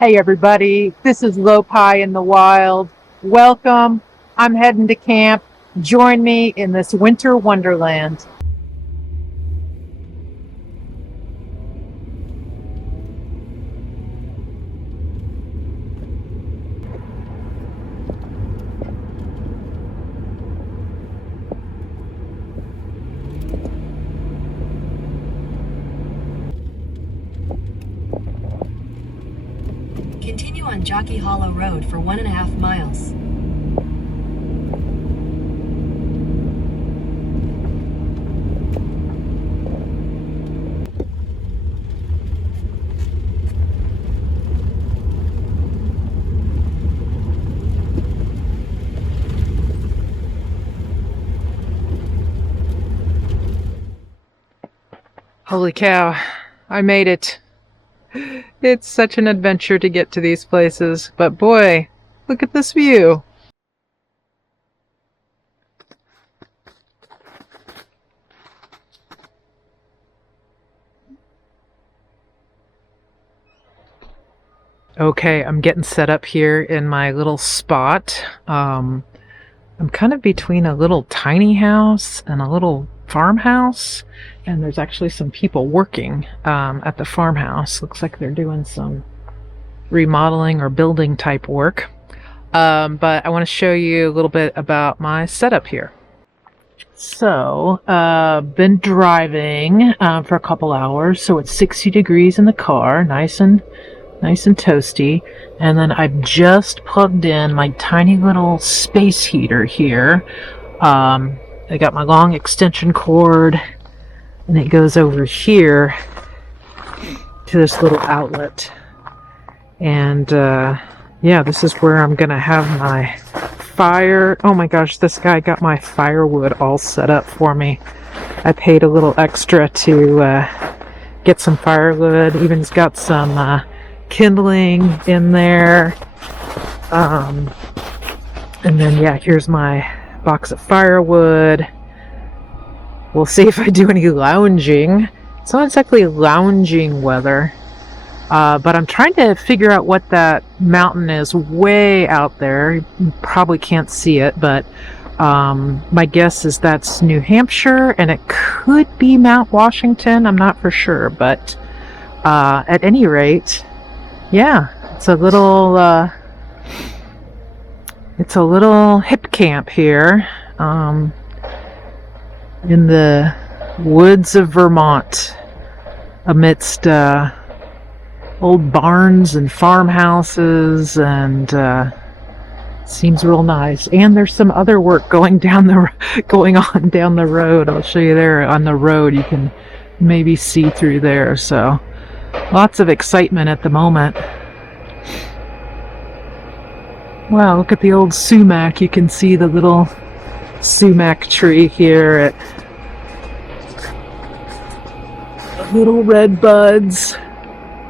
Hey everybody, this is Lopi in the Wild. Welcome. I'm heading to camp. Join me in this winter wonderland. Continue on Jockey Hollow Road for 1.5 miles. Holy cow, I made it. It's such an adventure to get to these places, but boy, look at this view. Okay, I'm getting set up here in my little spot. I'm kind of between a little tiny house and a little farmhouse, and there's actually some people working at the farmhouse. Looks like they're doing some remodeling or building type work. But I want to show you a little bit about my setup here. So, been driving for a couple hours, so it's 60 degrees in the car, nice and toasty. And then I've just plugged in my tiny little space heater here. I got my long extension cord, and it goes over here to this little outlet. And yeah, this is where I'm gonna have my fire. Oh my gosh, this guy got my firewood all set up for me. I paid a little extra to get some firewood. Even's got some kindling in there. And then yeah, here's my box of firewood. We'll see if I do any lounging. It's not exactly lounging weather. But I'm trying to figure out what that mountain is way out there. You probably can't see it, but my guess is that's New Hampshire, and it could be Mount Washington. I'm not for sure, but at any rate, yeah, it's a little Hipcamp here in the woods of Vermont, amidst old barns and farmhouses, and seems real nice. And there's some other work going on down the road. I'll show you there on the road. You can maybe see through there. So lots of excitement at the moment. Wow, look at the old sumac. You can see the little sumac tree here. Little red buds.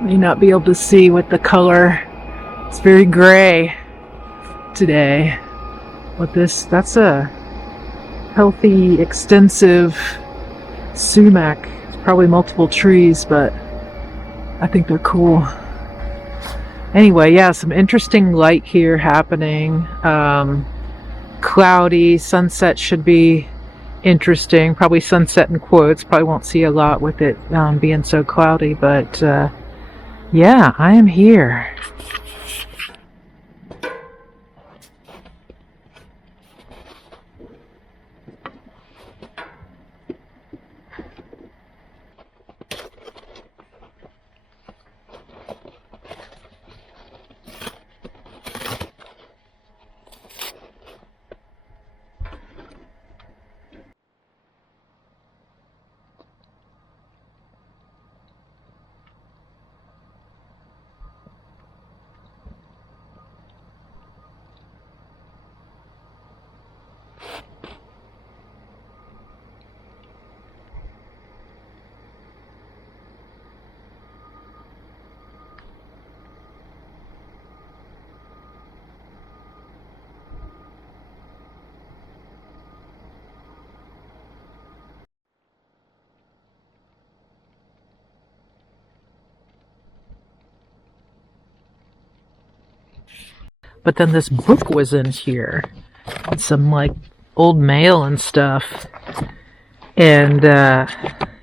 May not be able to see with the color. It's very gray today. But that's a healthy, extensive sumac. It's probably multiple trees, but I think they're cool. Anyway, yeah, some interesting light here happening. Cloudy, sunset should be interesting. Probably sunset in quotes. Probably won't see a lot with it being so cloudy, but yeah, I am here. But then this book was in here, and some like old mail and stuff. And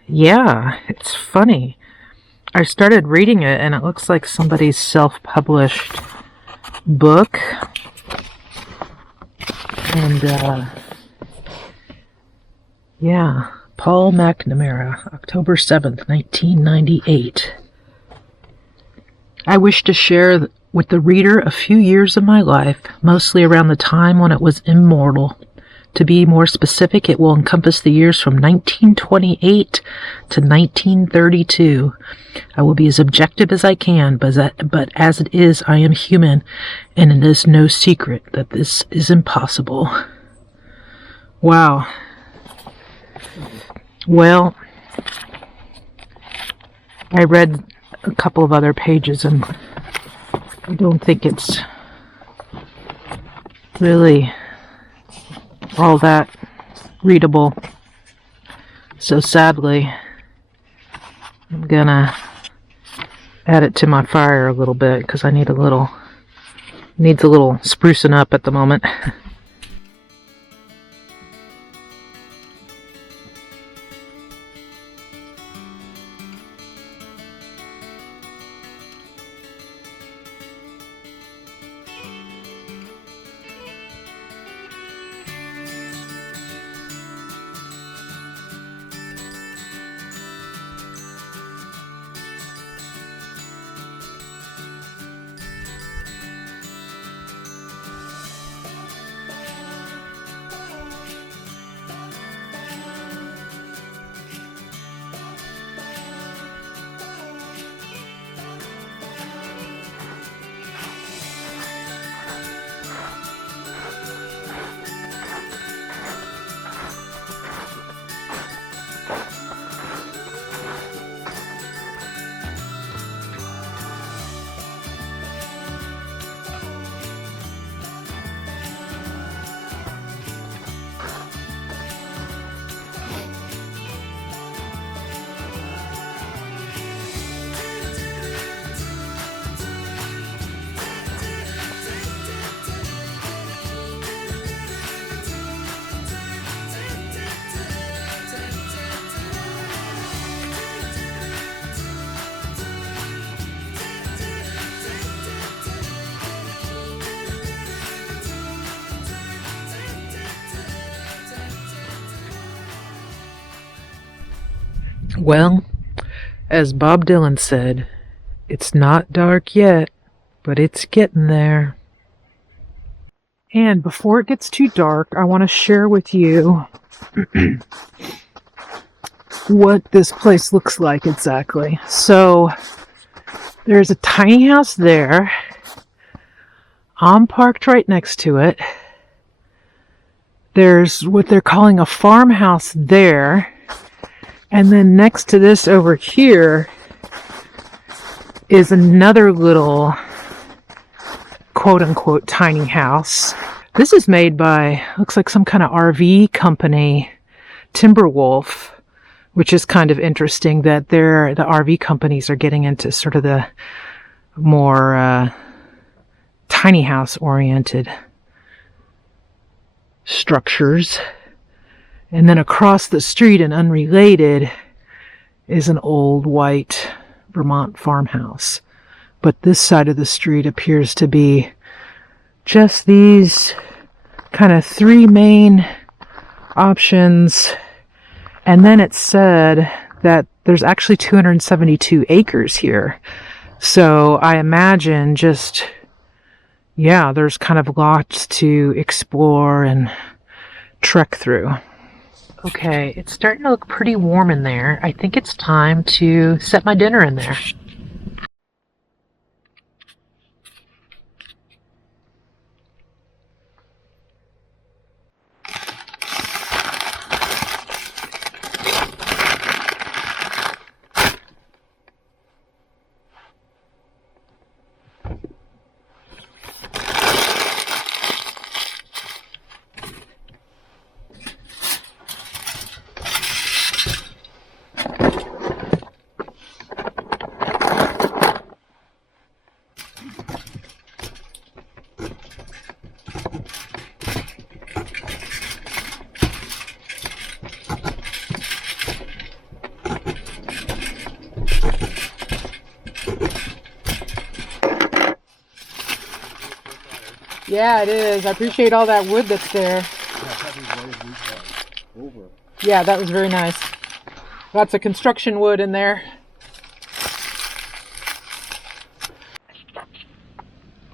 yeah, it's funny. I started reading it, and it looks like somebody's self-published book. And yeah, Paul McNamara, October 7th, 1998. I wish to share with the reader a few years of my life, mostly around the time when it was immortal. To be more specific, it will encompass the years from 1928 to 1932. I will be as objective as I can, but as it is, I am human, and it is no secret that this is impossible. Wow. Well, I read a couple of other pages, and I don't think it's really all that readable. So sadly, I'm gonna add it to my fire a little bit because I needs a little sprucing up at the moment. Well, as Bob Dylan said, it's not dark yet, but it's getting there. And before it gets too dark, I want to share with you what this place looks like exactly. So, there's a tiny house there. I'm parked right next to it. There's what they're calling a farmhouse there. And then next to this over here is another little quote-unquote tiny house. This is made by, looks like some kind of RV company, Timberwolf, which is kind of interesting that the RV companies are getting into sort of the more tiny house-oriented structures. And then across the street and unrelated is an old white Vermont farmhouse. But this side of the street appears to be just these kind of three main options. And then it said that there's actually 272 acres here. So I imagine there's kind of lots to explore and trek through. Okay, it's starting to look pretty warm in there. I think it's time to set my dinner in there. Yeah, it is. I appreciate all that wood that's there. Yeah, that was very nice. Lots of construction wood in there.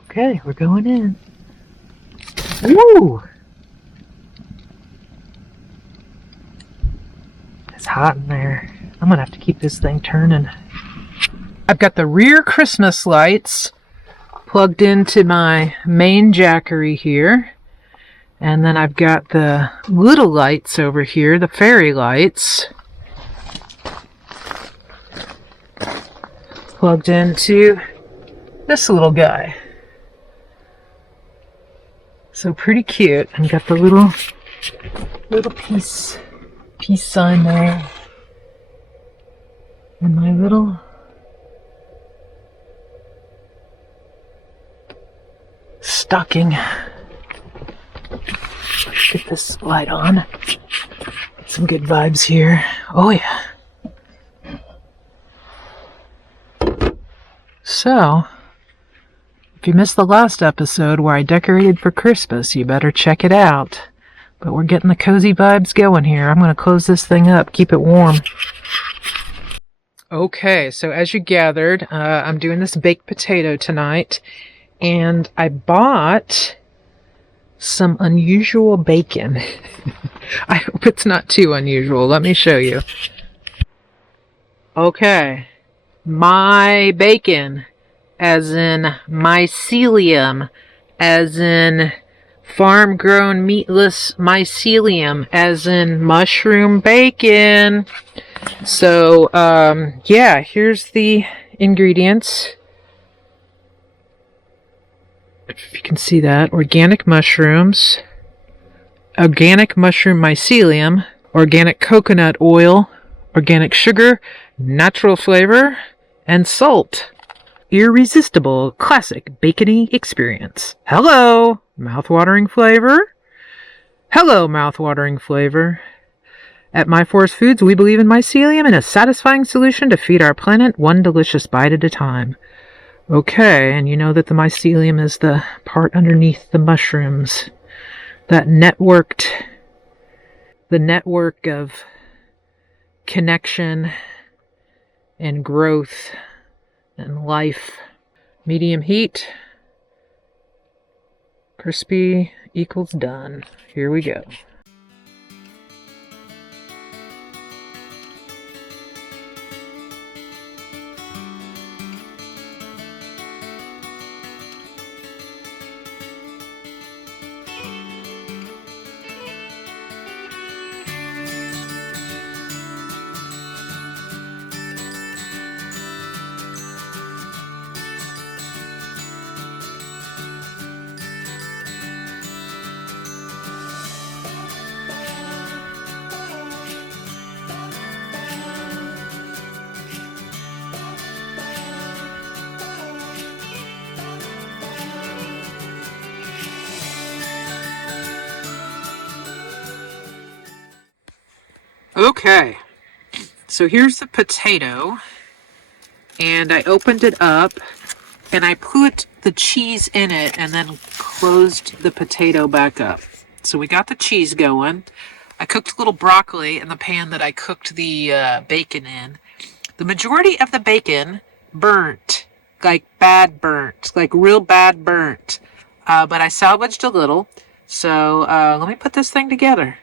Okay, we're going in. Woo! It's hot in there. I'm gonna have to keep this thing turning. I've got the rear Christmas lights plugged into my main jackery here. And then I've got the little lights over here, the fairy lights, plugged into this little guy. So pretty cute. And got the little peace sign there. And my little stocking. Get this light on. Get some good vibes here. Oh yeah. So, if you missed the last episode where I decorated for Christmas, you better check it out. But we're getting the cozy vibes going here. I'm going to close this thing up, keep it warm. Okay, so as you gathered, I'm doing this baked potato tonight, and I bought some unusual bacon. I hope it's not too unusual. Let me show you. Okay, my bacon, as in mycelium, as in farm-grown meatless mycelium, as in mushroom bacon. So, yeah, here's the ingredients. If you can see that. Organic mushrooms, organic mushroom mycelium, organic coconut oil, organic sugar, natural flavor, and salt. Irresistible, classic bacony experience. Hello, mouthwatering flavor. Hello, mouthwatering flavor. At My Forest Foods, we believe in mycelium and a satisfying solution to feed our planet one delicious bite at a time. Okay, and you know that the mycelium is the part underneath the mushrooms. The network of connection and growth and life. Medium heat. Crispy equals done. Here we go. Okay, so here's the potato, and I opened it up, and I put the cheese in it, and then closed the potato back up. So we got the cheese going. I cooked a little broccoli in the pan that I cooked the bacon in. The majority of the bacon burnt, like bad burnt, like real bad burnt, but I salvaged a little. So let me put this thing together.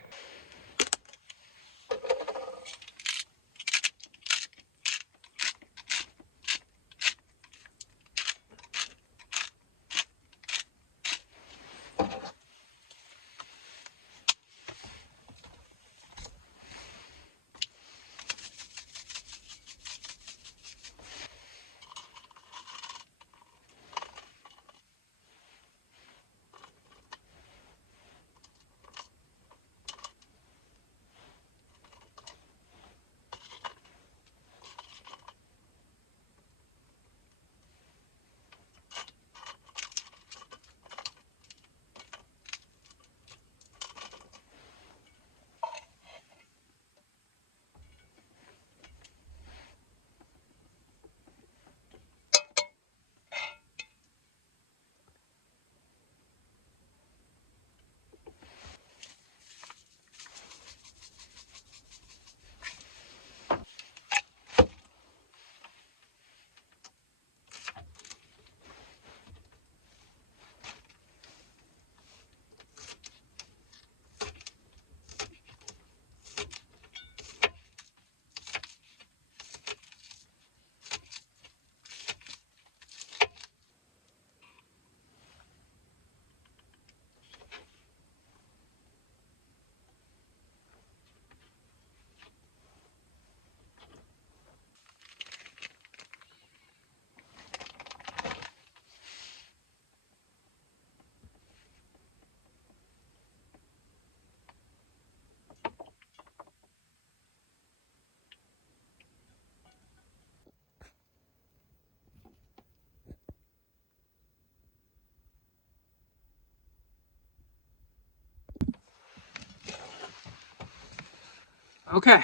Okay,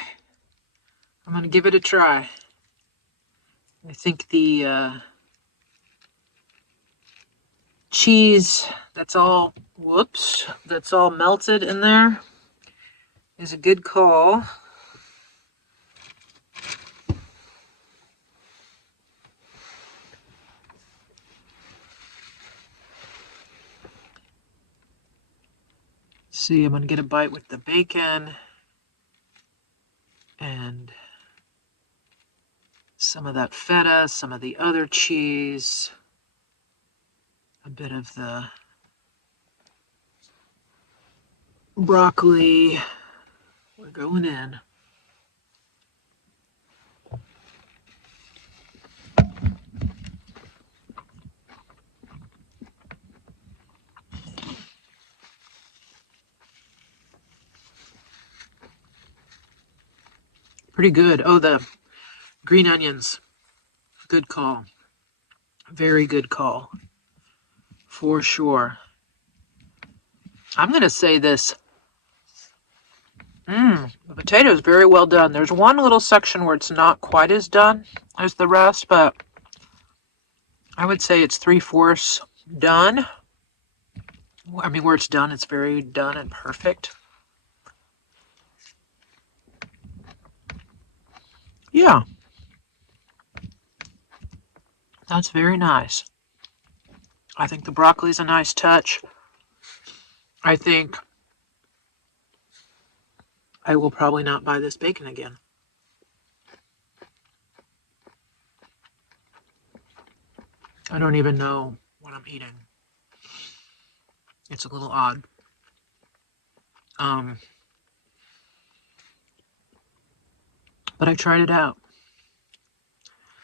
I'm going to give it a try. I think the cheese that's all melted in there is a good call. See, I'm going to get a bite with the bacon and some of that feta, some of the other cheese, a bit of the broccoli. We're going in. Pretty good. Oh, the green onions. Good call. Very good call. For sure. I'm going to say this. The potato is very well done. There's one little section where it's not quite as done as the rest, but I would say it's 3/4 done. I mean, where it's done, it's very done and perfect. Yeah. That's very nice. I think the broccoli's a nice touch. I think I will probably not buy this bacon again. I don't even know what I'm eating. It's a little odd. But I tried it out.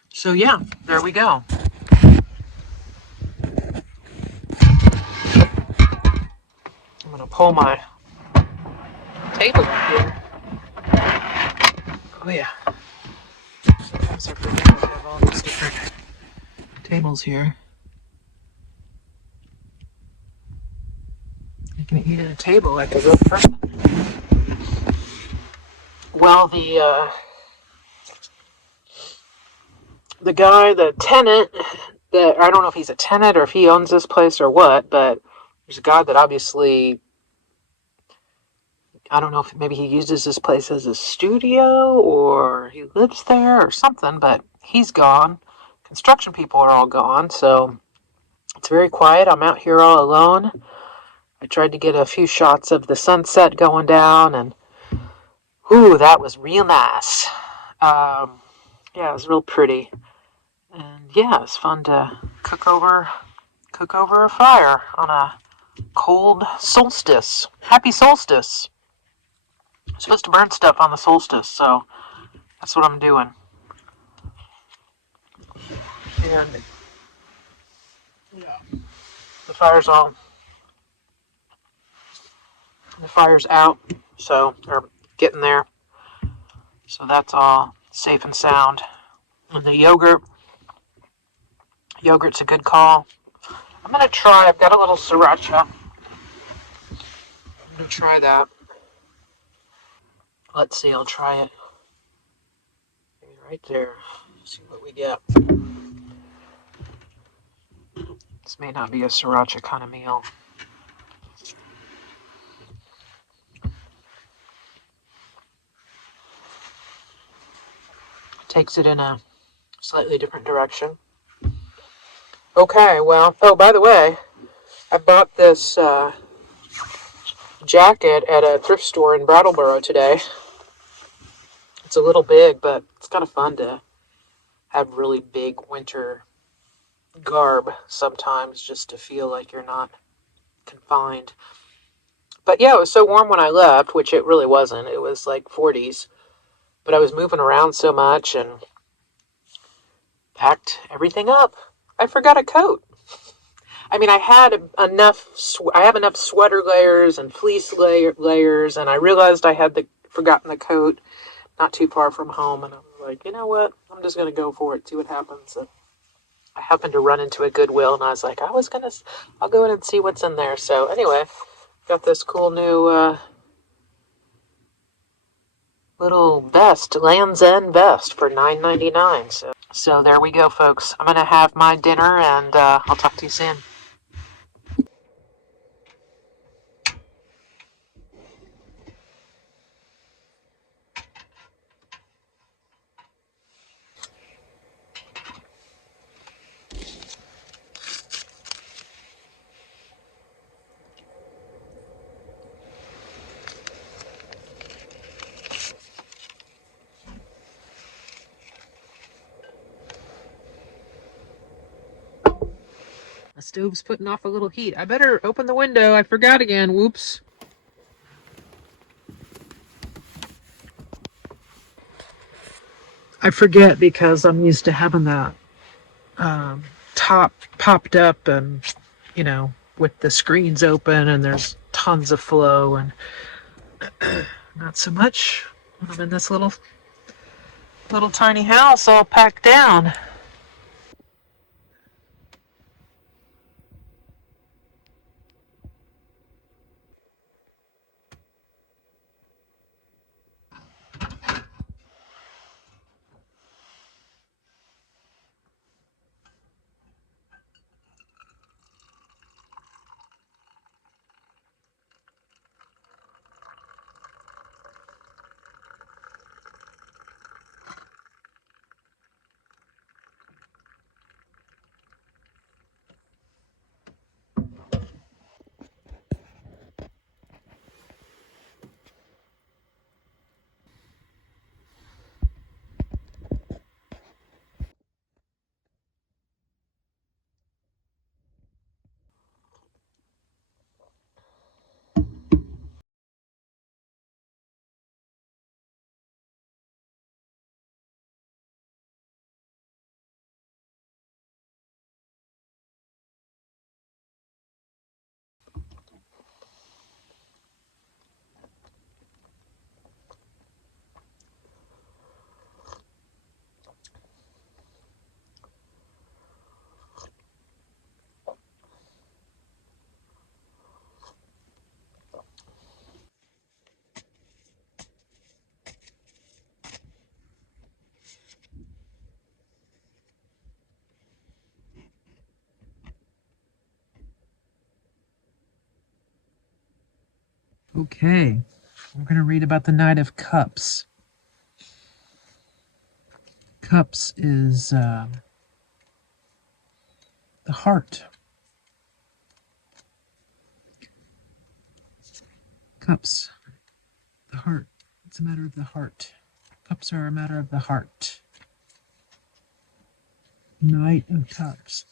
So yeah, there we go. I'm gonna pull my table up here. Oh yeah. Sometimes I forget I have all these different tables here. I can eat at a table like a real person. Well, the guy, the tenant, that I don't know if he's a tenant or if he owns this place or what, but there's a guy that obviously, I don't know if maybe he uses this place as a studio or he lives there or something, but he's gone. Construction people are all gone, so it's very quiet. I'm out here all alone. I tried to get a few shots of the sunset going down, and ooh, that was real nice. Yeah, it was real pretty. And yeah, it's fun to cook over a fire on a cold solstice. Happy solstice. I'm supposed to burn stuff on the solstice, so that's what I'm doing. And yeah, the fire's out, so they're getting there. So that's all safe and sound. And the yogurt's a good call. I'm gonna try. I've got a little sriracha. I'm gonna try that. Let's see. I'll try it. Maybe right there. See what we get. This may not be a sriracha kind of meal. Takes it in a slightly different direction. Okay, well, oh, by the way, I bought this jacket at a thrift store in Brattleboro today. It's a little big, but it's kind of fun to have really big winter garb sometimes just to feel like you're not confined. But yeah, it was so warm when I left, which it really wasn't. It was like 40s. But I was moving around so much and packed everything up. I forgot a coat. I mean, I have enough sweater layers and fleece layers, and I realized I had forgotten the coat not too far from home, and I was like, you know what? I'm just gonna go for it, see what happens. And I happened to run into a Goodwill, and I was like, I'll go in and see what's in there. So anyway, got this cool new little vest, Land's End vest for $9.99. So there we go, folks. I'm gonna have my dinner, and I'll talk to you soon. The stove's putting off a little heat. I better open the window. I forgot again. Whoops. I forget because I'm used to having the top popped up and, with the screens open and there's tons of flow, and not so much when I'm in this little tiny house all packed down. Okay, we're going to read about the Knight of Cups. Cups is the heart. Cups, the heart. It's a matter of the heart. Cups are a matter of the heart. Knight of Cups.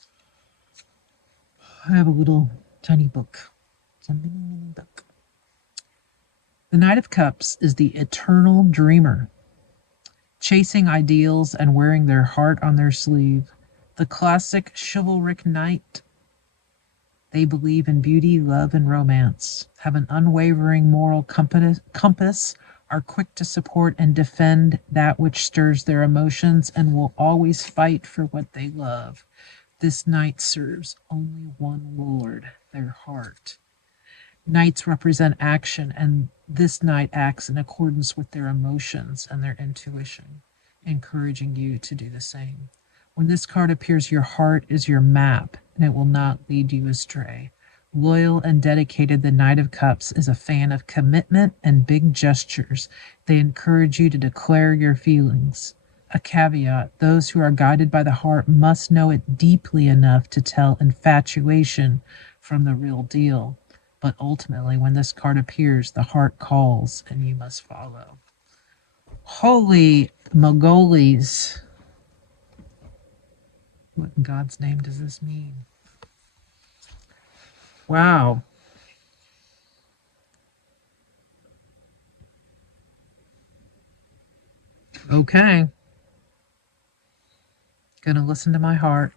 I have a little tiny book. It's a mini book. The Knight of Cups is the eternal dreamer, chasing ideals and wearing their heart on their sleeve. The classic chivalric knight. They believe in beauty, love, and romance, have an unwavering moral compass, are quick to support and defend that which stirs their emotions, and will always fight for what they love. This knight serves only one lord, their heart. Knights represent action, and this knight acts in accordance with their emotions and their intuition, encouraging you to do the same. When this card appears, your heart is your map, and it will not lead you astray. Loyal and dedicated, the Knight of Cups is a fan of commitment and big gestures. They encourage you to declare your feelings. A caveat: those who are guided by the heart must know it deeply enough to tell infatuation from the real deal. But ultimately, when this card appears, the heart calls and you must follow. Holy mogolis. What in God's name does this mean? Wow. Okay. Gonna listen to my heart.